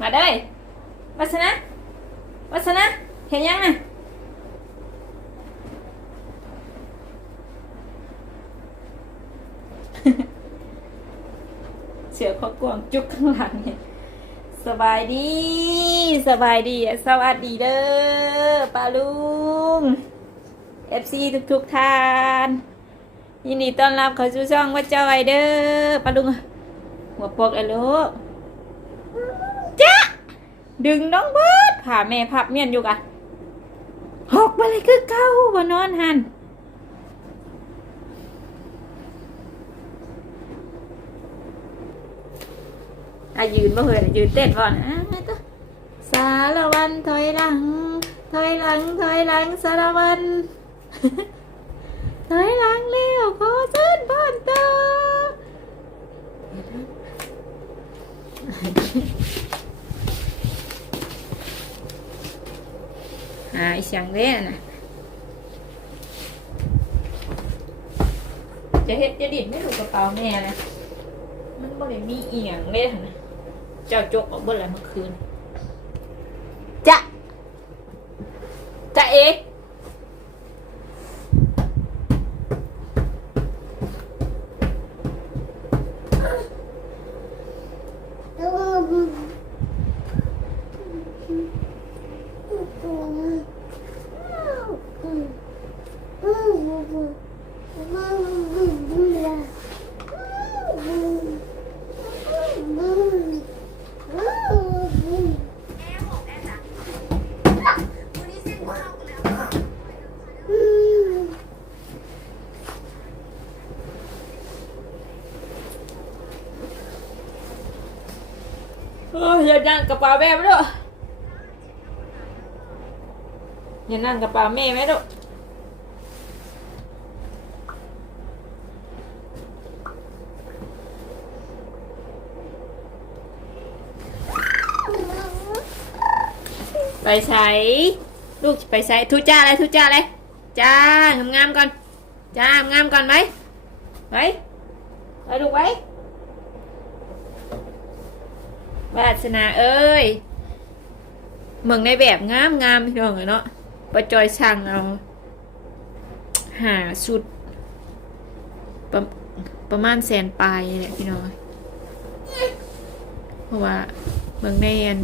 มาเด้ยวัสนะวัสนะเห็นยังน่ะเสือขอกวางจุกข้างหลังเนี่ยสบายดี สบายดีสวัสดีเด้อป้าลุง FC ทุกทุกๆท่านยินดีต้อนรับเข้าสู่ช่องว่าจอยเด้อป้าลุงหัวปกไอ้ลูก ดึงน้องเบิดผ่าแม่พับเมียนอยู่กะหกมาเลยคือเก้าบ่นอนหันอายืนบ่เคยยืนเต้นบ่อนอะต้องสารวันถอยหลัง ถอยหลัง ถอยหลังสารวัน ถอยหลังเร็วขอเส้นบ้านเตอ หายเสียงเล่นนะจะเฮ็ดจะดิดไม่ถูกกระเป๋าแม่เลยมันบ่ได้มีเอียงเลยหั่นนะเจ้าจกออกเบิ่แล้วเมื่อคืนจะจะเอ๊ะเอออย่า นั่งกระเป๋าแม่ไม่ด้วยอย่านั่งกระเป๋าแม่ไม่ด้วยไปใช้ลูกไปใช้ทุจ้าอะไรทุจ้าอะไรจ้างามๆก่อนจ้างามๆก่อนไหมไปไปลูกไป วาสนาเอ้ยเมืองในแบบงามงามพี่น้องเนาะประจอยช่างเอาหาชุดประประมาณแสนปลายนี่แหละพี่น้องเพราะว่าเมืองในอัน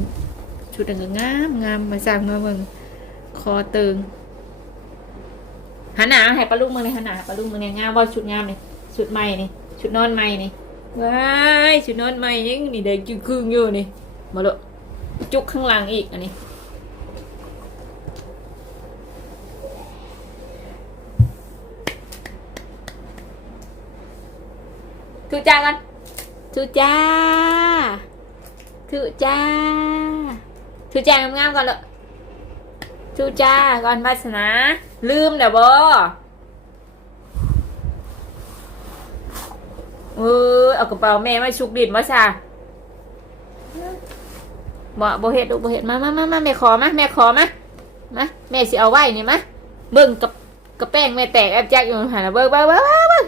ชุดอันงามงามมาสั่งมาเมืองคอเตึงหันหนาให้ปลาลูกเมืองเลยหันหนาปลาลูกเมืองเนี่ยงามว่าชุดงามเลยชุดใหม่นี่ชุดนอนใหม่นี่ ว้ายชุดนอนใหม่ยังนี่เด็กจุกครึ่งอยู่นี่มาเลยจุกข้างหลังอีกอันนี้ทุจ้ากันทุจ้าทุจ้าทุจ้างามๆก่อนเลยทุจ้าก่อนวาสนา ลืมเดี๋ยวบอ เออเอากระเป๋าแม่มาชุกดินมาซะบ่บ่เฮ็ดลูกบ่เฮ็ดมามามามาแม่ขอมาแม่ขอมามาแม่สิเอาไว้นี่มาเบิ่งกับกระแป้งแม่แตกแอบแจ๊กอยู่หันเบิ่งเบิ่งเบิ่งเบิ่งเบิ่ง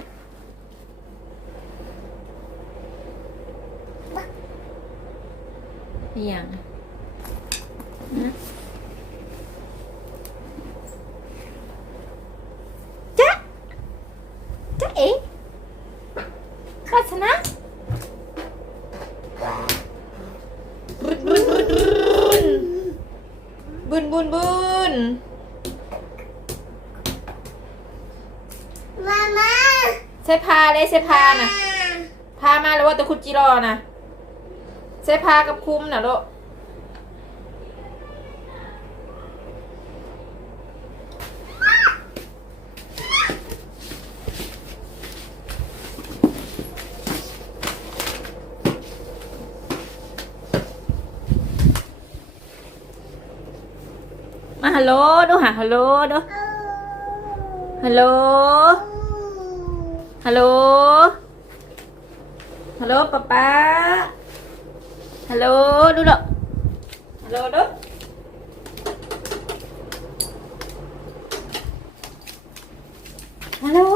อย่างอะจ๊ะจ๊ะเอ๋ พัชนะบุนบุนบุนบุนบุนมามาใส่พาเลยใส่พาน่ะพามาแล้วว่าแตะคุดจิรอน่ะใส่พากับคุ้มน่ะลูก มาฮัลโหลดูหาฮัลโหล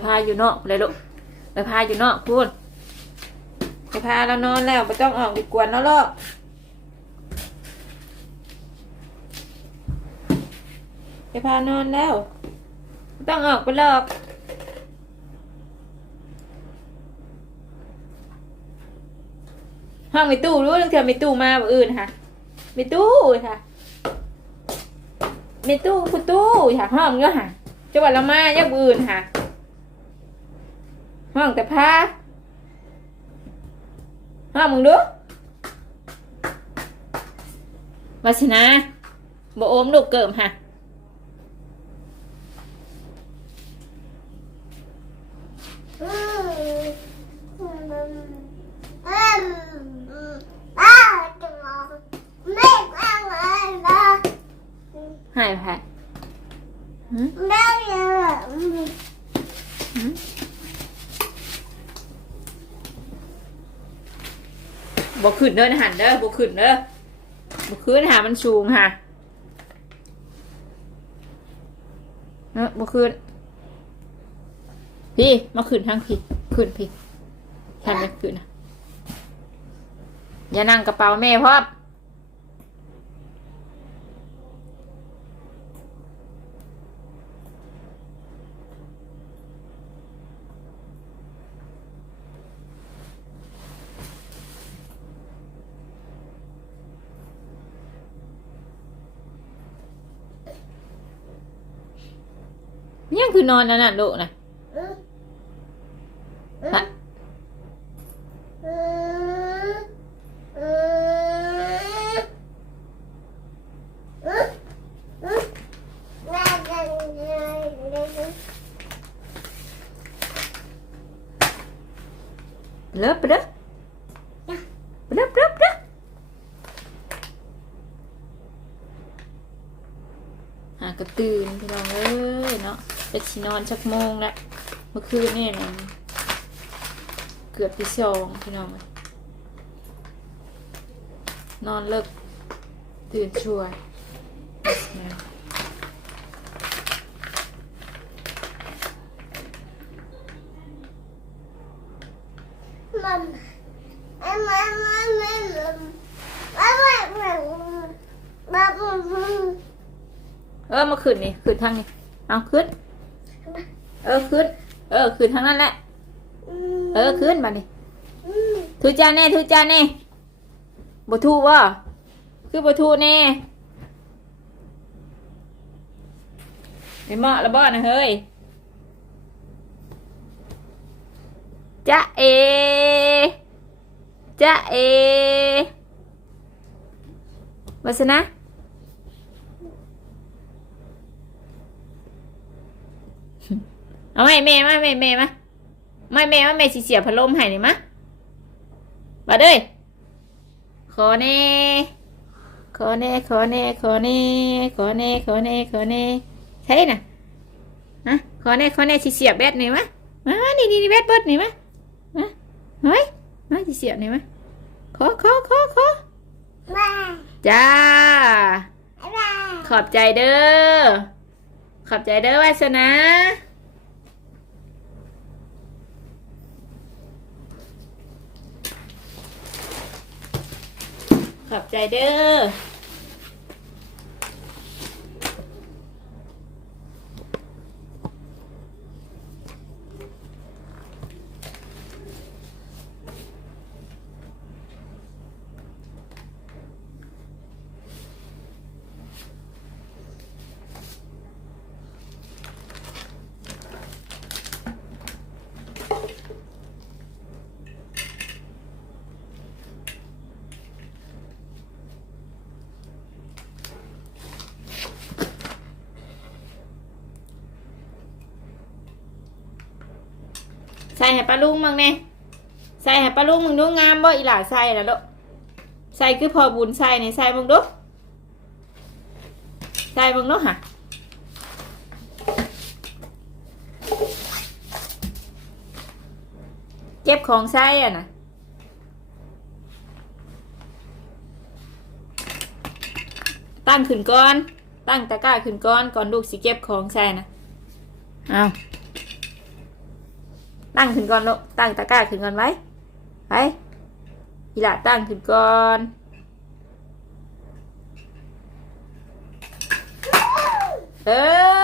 าอยู่นอกเลยลูกไปพาอยู่นอกพูดไปพาแล้วนอนแล้วไม่ต้องออกไปกวนแล้วลูกไปพานอนแล้วไม่ต้องออกไปหรอกห้องมีตู้รู้เรื่องเธอมีตู้มาบ่อื่นค่ะมีตู้ค่ะมีตู้คุณตู้ค่ะห้องเยอะค่ะจังหวัดละมายักบ่อื่นค่ะ ห้องแต่ผ้าห้องมึงดูวาชนะบ่โอมลูกเกิมค่ะ หายไปหืมหืมบ่ขึ้ นเด้อนหันเด้อบุขึ้นเด้อบุขึ้นหามันสูงค่ะเนอะบุขึ้น พี่มาขึ้นทางพี่ขึ้นพี่ทันไม่ขึ้นนะอย่านั่งกระเป๋าแม่พร้อ ยังคือนอนนั่นน่ะลูกนะฮะเลิฟไปเด้อไปเด้อไปเด้อไปเด้อหากระตื่นพี่น้องเอ้ยเนาะ จะชินอนชักโมงแล้วเมื่อคืนนี่นะเกือบที่สองพี่น้องนอนเลิกตื่นช่วย เออมาขึ้นนี่ขึ้นทางนี้เอาขึ้น เออขึ้น เออขึ้นทางนั้นแหละ เออขึ้นมาดิทุจาแน่ทุจาแน่บทูว่าคือบทูแน่ไม่เหมาะแล้วบ่นะเฮ้ยจะเอจะเอวัสนะ เอาไม่แม่มาแม่แม่มาไม่แม่มาแม่สิเสียพัดลมให้นี่มะมาเด้ยขอแน่ขอแน่ขอแน่ขอแน่ขอแน่ขอแน่ขอแน่ใช่น่ะนะขอแน่ขอแน่สิเสียบแบตนี่มะมามานี่นี่นี่แบตเบิดนี่มะมาเฮ้ยมาสิเสียบนี่มะขอขอขอขอจ้าขอบใจเด้อขอบใจเด้อวาสนา ขอบใจเด้อ ใส่ให้ปลาลุงมึงเนี่ยใส่ให้ปลาลุงมึงดูงามบ่อีหล่าใส่แล้วลูกใส่คือพอบุญใส่เนี่ยใส่มึงดูใส่มึงดูฮะเก็บของใส่อะนะตั้งขึ้นก่อน ตั้งตะกร้าขึ้นก่อนก่อนลูกสิเก็บของใส่นะเอา ตั้งขึ้นก่อนลูกตั้งตะกร้าขึ้นก่อนไว้ไปอีหละตั้งขึ้นก่อนเอ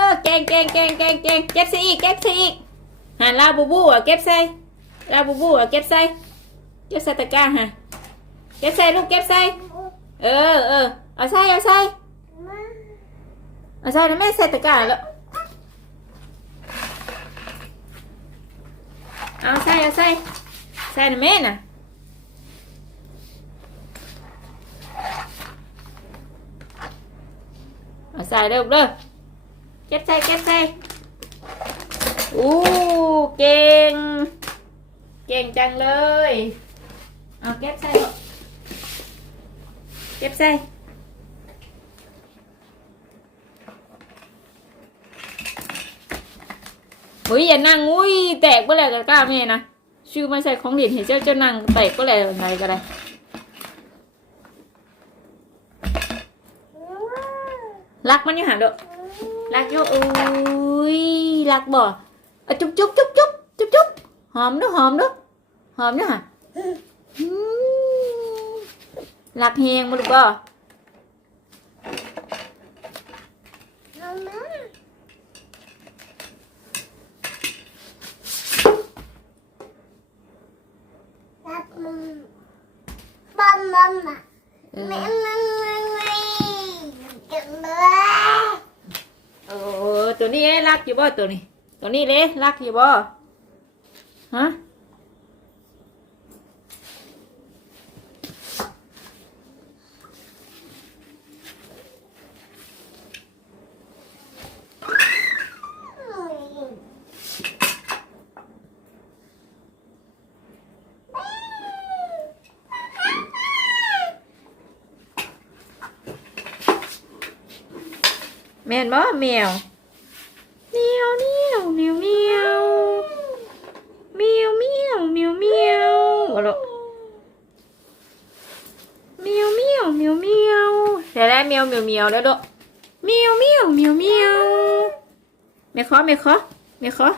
อเก่งเก่งเก่งเก่งเก่งเก็บใส่อีกเก็บใส่อีกหันลาบูบูอะเก็บใส่ลาบูบูอะเก็บใส่เก็บใส่ตะกร้าฮะเก็บใส่ลูกเก็บใส่เออเออเอาใส่เอาใส่เอาใส่นะแม่ใส่ตะกร้าแล้ว เอาใส่เอาใส่ใส่นะแม่น่ะเอาใส่เร็วเร็วเก็บใส่เก็บใส่อู้เก่ง เก่งจังเลย เอาเก็บใส่ลูกเก็บใส่ อุ้ยอย่านั่งอุ้ยแตกก็แล้วกันกล้าแม่นะชื่อไม่ใช่ของเด่นเห็นเจ้าเจ้านั่งแตกก็แล้วอะไรก็ได้รักมันอยู่หันเด้อรักอยู่อุ้ยรักบ่อจุ๊บจุ๊บจุ๊บจุ๊บจุ๊บจุ๊บหอมเด้อหอมเด้อหอมเด้อหันอืมรักเฮงบ่ลูกบ่ Mama. เออ Mama. โอ้ตัวนี้เอ๊ะรักอยู่บ่ตัวนี้ ตัวนี้เลยรักอยู่บ่ฮะแม่นบ่แมว ยวเมียวเมียวเมียวแล้วลูกเมียวเมียวเมียวเมียวแม่ขอแม่ขอแม่ขอ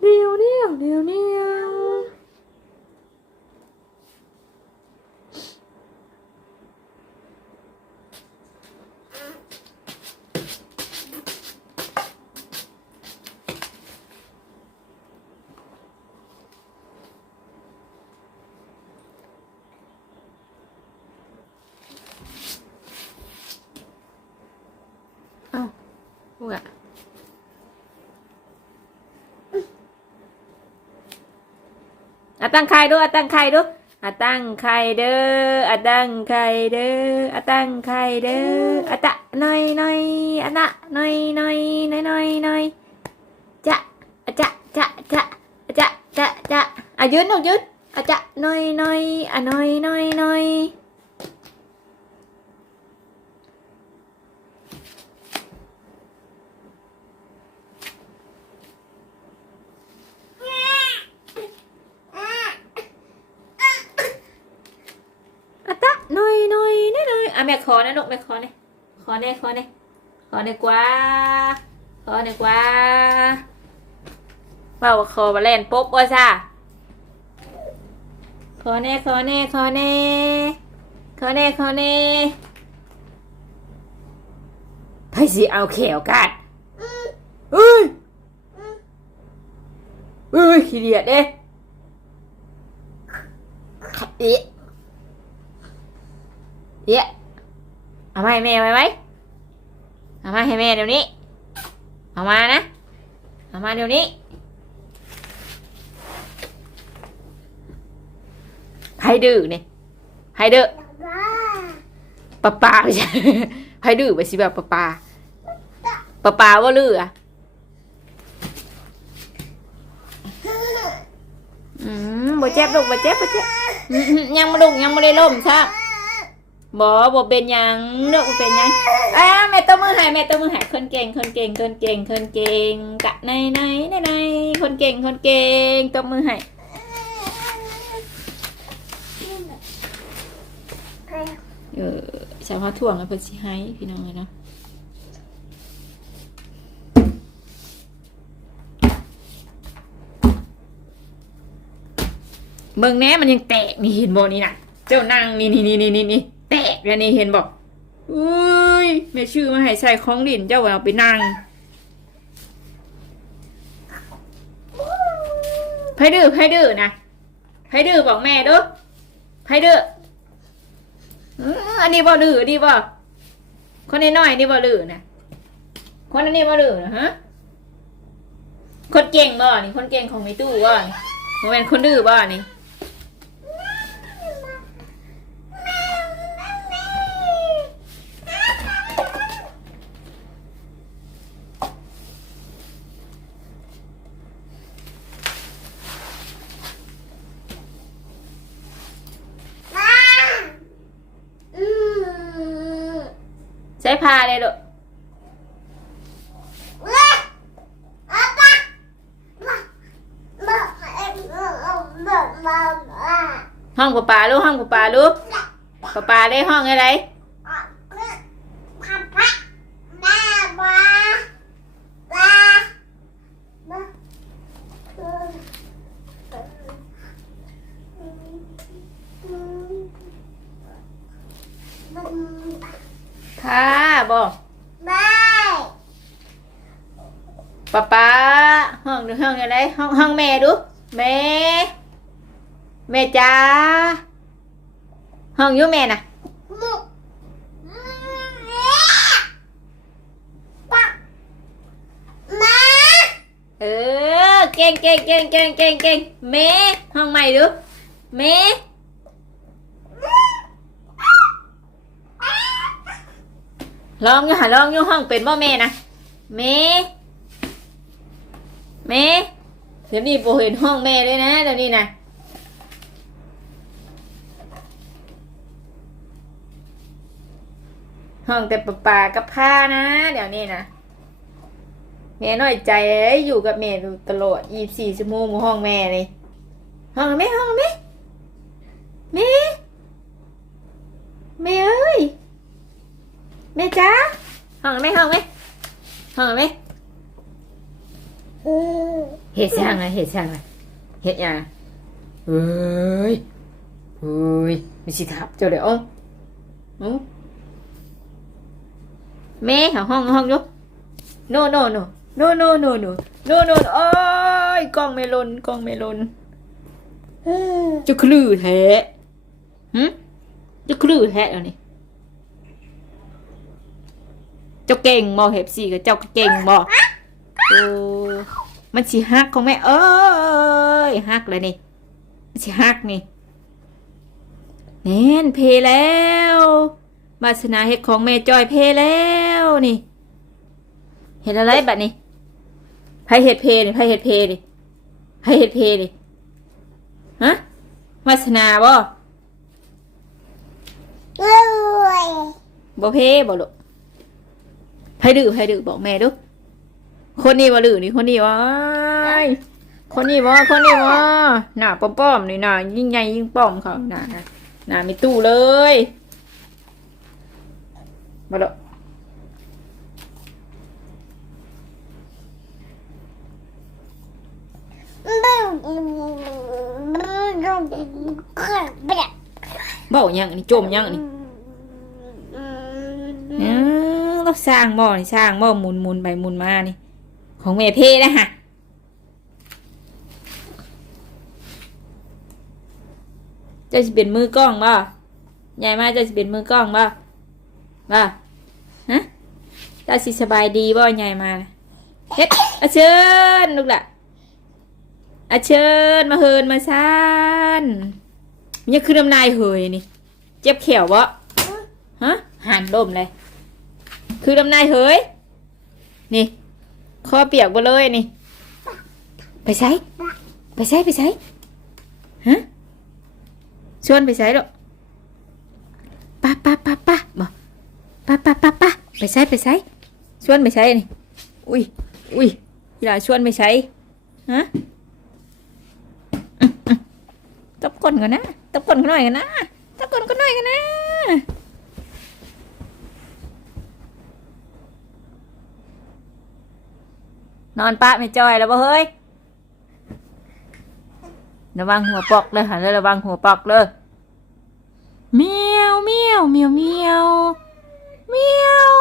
เดียวเดียวเดียวเดียวเอ้าพูดอะ อะตั้งไข่ดูอะตั้งไข่ดูอะตั้งไข่เด้ออะตั้งไข่เด้ออะตั้งไข่เด้ออะตะน้อยน้อยอะนะน้อยน้อยน้อยน้อยน้อยจะอะจะจะจะอะจะจะจะอะยืนลูยืนอะจะน้อยน้อยอะน้อยน้อยน้อยอะตะหน่อยหน่อยหน่อยหน่อยอะแม่ขอนะลูกแม่ขอเนี่ย ขอเนี่ยขอเนี่ยขอนี่กว่าขอเนี่กว่าเบาว่าขอมาเล่นปุ๊บว่าซ่าขอเนี่ขอเนี่ขอเนี่ขอเนี่ขอเนี่ยไปสิเอาเขียวกัดเอ้ยเอ้ยขี้เดียดเด้เอ๊ะเอ๊ะเอามาให้แม่ไว้ไหม เอามาให้แม่เดี๋ยวนี้ เอามานะ เอามาเดี๋ยวนี้ไไผดื้อนี่ไผเด้อบ้าปะปาไม่ใช่ไผดื้อไปสิแบบปะปาปะปาว่าลืออะอืมบ่เจ็บลูกบ่เจ็บบ่เจ็บยังมาลูกยังม่ได้ล้มซะ บ่บ่เป็นยังเนอะเป็นยังอ้าแม่ตัวมือใหายแม่ตัวมือใหายคนเก่งคนเก่งคนเก่งคนเก่งกะในในในในคนเก่งคนเก่งตัวมือใหายเออชาวพาถ่วงแล้วเพิ่นสิให้พี่น้องเลยเนาะเบิ่งแน่มันยังแตกนี่เห็นบ่นี่นะเจ้านางนี่นี่นี่นี่นี่ นี่แกนี่เห็นบ่อุ้ยแม่ชื่อมาให้ใส่ของดินเจ้าเอาไปนั่งไผดื้อไผดื้อนะไผดื้อบอกแม่ด้อไผดื้ออันนี้บ่ลืออันนี้บ่คนนี้น้อยนี่บ่ลือนะคนอันนี้บ่ลือนะฮะคนเก่งบ่นี่คนเก่งของมีตู้บ่นี่บ่แม่นคนดื้อบ่นี่ บ้าอืม ใช้พาเลยลูกห้องปลาปลาลูกห้องปลาปลาลูกปลาปลาได้ห้องอะไร พับพับบ้าบ้าบ้าบ้า พาบ่ บาย ปลาปลาห้องดูห้องอะไรห้องห้องแม่ดูแม่แม่จ้า ห้องยู่แม่นะมุกปักมเออเก่งเก่งเก่งเก่งเก่งเก่งเมห้องใหม่ดูเมลองอยู่หาลองอยู่ห้องเป็นบ่เมนะเมเมเดี๋ยวนี้โบเห็นห้องแม่เลยนะเดี๋ยวนี้นะ ห้องแต่ปลาปากับผ้านะ เดี๋ยวนี้นะแม่น้อยใจเลยอยู่กับแม่ตลอดยี่สี่ชั่วโมงห้องแม่เลยห้องแม่ห้องแม่แม่แม่เอ้ยแม่จ้าห้องแม่ห้องแม่ห้องแม่อืมเห็ดช่างอะเห็ดช่างอะเห็ดยังเอ้ยเอ้ยไม่สิทับเจ้าเลยอ้ออือ แม่หาห้องห้องอยก no no no no no no no no no โอ้ยกล้องไม่ลนกล้องไม่ลอืมเจะคลือแท้หึจะคลือแท้แล้วนี่เจ้าเก่งบ่เห็บสี่กับเจ้าเก่งบ่โอ้มันสิฮักของแม่เอ้ยฮักเลยนี่มันสิฮักนี่แน่นเพแล้ววาสนาเฮ็ดของแม่จอยเพแล้ว นี่ เห็ดอะไรบัดนี้ไผเห็ดเพนี่ไผเห็ดเพนี่ไผเห็ดเพนี่ฮะวาสนาบ่รวยบ่เพบ่ลูกไผดื้อไผดื้อบอกแม่ดูคนนี้บ่ดื้อนี่คนนี้วะคนนี้วะคนนี้วะหน้าป้อมๆนี่หน้ายิ่งใหญ่ยิ่งป้อมเขาหน้าหน้ามีตู้เลยบ่ลูกบึ้งบึ้งบึ้งบึ้ง เบ้าหยังนี่จมหยังนี่เออเราสร้างบ่อนี่สร้างบ่อหมุนหมุนไปหมุนมานี่ ของแม่เพนะฮะเจะสิเป็นมือกล้องบ่ยายมาเจะสิเป็นมือกล้องบ่บ่ฮะเจะสิสบายดีบ่ยายมาเฮ็ดอาเชิญลูกหละ อาเชิญมาเฮินมาซานมันยังคือน้ำนายเหยนี่ เจ็บเขียวบ่ฮะหันลมเลย คือน้ำนายเหยนี่คอเปียกหมดเลยนี่ ไปใช้ไปใช้ไปใช้ฮะชวนไปใช้หรอป้าป้าป้าป้าบ่ป้าป้าป้าป้าไปใช้ไปใช้ชวนไปใช้นี่ อุ้ยอุ้ยกีฬาชวนไปใช้ฮะ ตบก้นก่อนนะตบก้นกันหน่อยกันนะตบก้นกันหน่อยกันนะนอนปะไม่จอยแล้วบ่เฮ้ยระวังหัวปอกเลยค่ะระวังหัวปอกเลยเมียวเมียวเมียวเมียวเมียว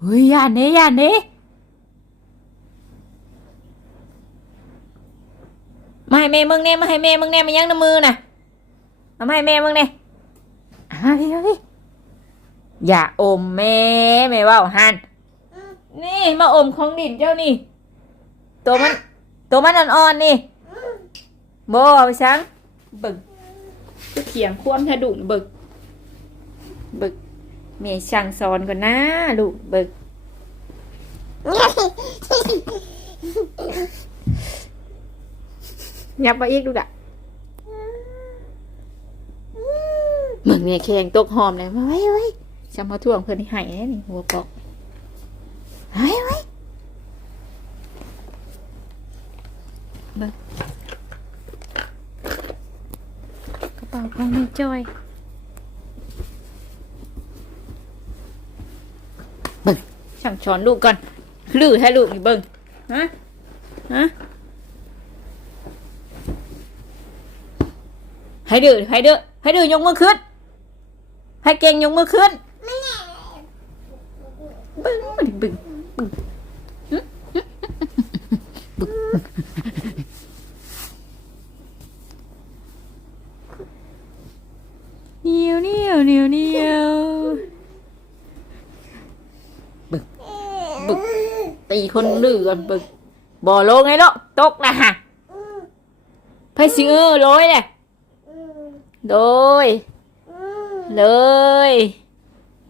เฮ้ยอย่าเนี้อย่าเนี้ มาให้แม่มึงเนี่ยมาให้แม่มึงเนี่ยมายังน้ำมือน่ะเอามาให้แม่มึงเนี่ยเอามาพี่มาพี่อย่าอมแม่แม่ว่าหันนี่มาอมของดินเจ้านี่ ตัวมัน ตัวมันอ่อนๆนี่โบเอาไปช้างบึกก็เขียงคว่ำถ้าดุบึก บึกแม่ช่างสอนก่อนนะลูกบึก ยับมาอีกดูกะมึงเนี่ยแข่งตกหอมเลยมาไว้ไว้จำมาท่วงเพื่อนที่ใหายนี่หัวปอกไว้ไว้เบิ่งกระเป๋าของแม่จอยเบิ่งช่างช้อนลูกก่อนลื้อให้ลูกนี่เบิ่งฮะฮะ ให้ดื้อให้ดื้อให้ดื้อยกมือขึ้นให้เก่งยกมือขึ้นบึ้งบึ้งบึ้งบึ้งบึ้งเหนียวเหนียวเหนียวเหนียวบึกบึกตีคนดื้อกันบึกบ่อลงไงลูกตกนะฮะไพ่ซื้อร้อยเลย โดย เลย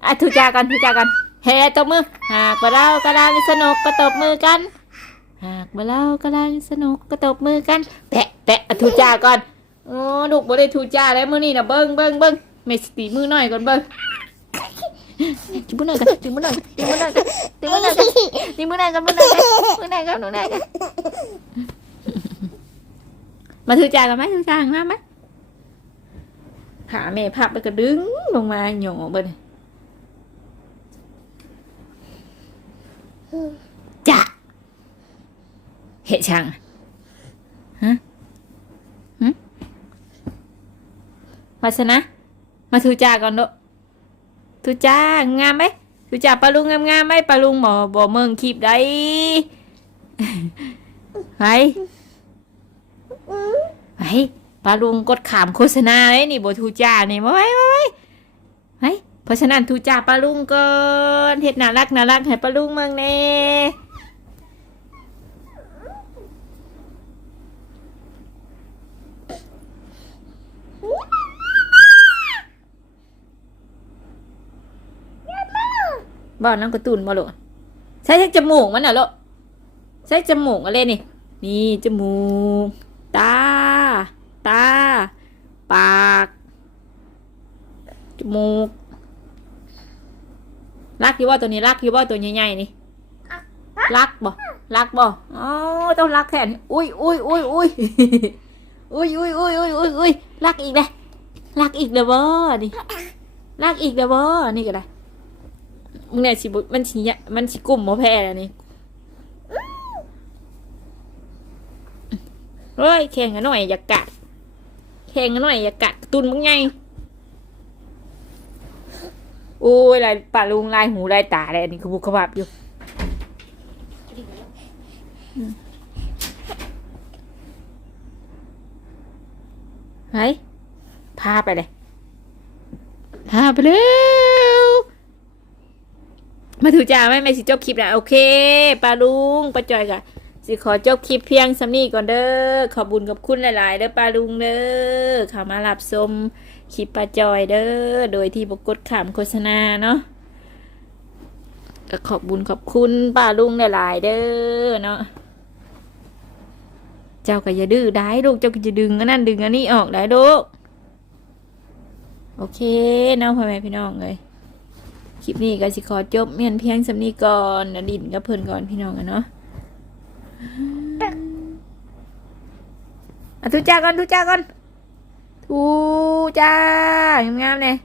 อะทุจากันทุจากันเฮ้ตบมือ หากมาเล่ากระดานสนุกก็ตบมือกัน หากมาเล่ากระดานสนุกก็ตบมือกันแปะแปะอะทุจาก่อนโอ้ลูกบ่ได้ทุจาแล้วมือนี่นะเบิ้งเบิ้งเบิ้งไม่สติมือหน่อยก่อนเบิ้งจิ้มมือหน่อยกันจิ้มมือหน่อยจิ้มมือหน่อยกันจิ้มมือหน่อยกันจิ้มมือหน่อยกันมือหน่อยกันมือหน่อยกันมือหน่อยกันมาทุจากันไหมทุจากันมาไหม ขาแม่พับแล้วก็ดึงลงมาหย่อเบิ้ลจะเห็ดช่างฮะฮะมาชนะ มาทูจาก่อนเด้อทูจากามไหมทูจาปลาลุงงามงามๆไหมปลาลุงบ่บ่เมืองคลิปได้ไปไป ปลาลุงกดขามโฆษณาเลยนี่บทูจ่านี่มาไว้มาไว้ไว้เพราะฉะนั้นทูจ่าปลาลุงก่อนเฮ็ดน่ารักน่ารักให้ปลาลุงเมืองเน่บ้านน้ำกระตุนมาโลดใช้จมูกมันน่ะโลใช้จมูกอะไรนี่ นี่จมูก ตา ตา ปาก จมูก รักอยู่ว่าตัวนี้รักอยู่ว่าตัวใหญ่ๆนี่ รักบ่รักบ่อ๋อต้องรักแค่นี้อุ้ยอุ้ยอุ้ยอุ้ยอุ้ยอุ้ยอุ้ยอุ้ยอุ้ยอุ้ยรักอีกเลยรักอีกเด้อบ่นี่รักอีกเด้อบ่นี่ก็ได้มึงเนี่ยสิบุมันสิยะมันสิกลุ่มบ่แพ้แล้วนี่เฮ้ยแข่งกันหน่อยอย่ากัด แข่งกันหน่อยอย่ากัดตุนมึงไงโอ้ยลายปลาลุงลายหูลายตาเลยอันนี้คือบุกขบับอยู่อืมไหนพาไปเลยพาไปเร็วมาถือจ่าไหมไม่สิจบคลิปนะโอเคปลาลุงปลาจอยกะ สิขอจบคลิปเพียงสำนี้ก่อนเด้อ ขอบบุญกับคุณหลาย ๆ เด้อป้าลุงเด้อขามารับชมคลิปป้าจอยเด้อ โดยที่บกดขามโฆษณาเนาะก็ขอบบุญขอบคุณป้าลุงหลายๆเด้อเนาะ เจ้าก็อย่าดื้อได้ลูก เจ้าก็จะดึงอันนั้นดึงอันนี้ออกได้ลูก โอเคเน้องพ่อแม่พี่น้องเลยคลิปนี้ก็สิขอจบเมียนเพียงสำนีก่อนดินกับเพิ่นก่อนพี่น้องกันเนาะ ทุจ้าก่อนทุจ้าก่อนทุจ้างามเลย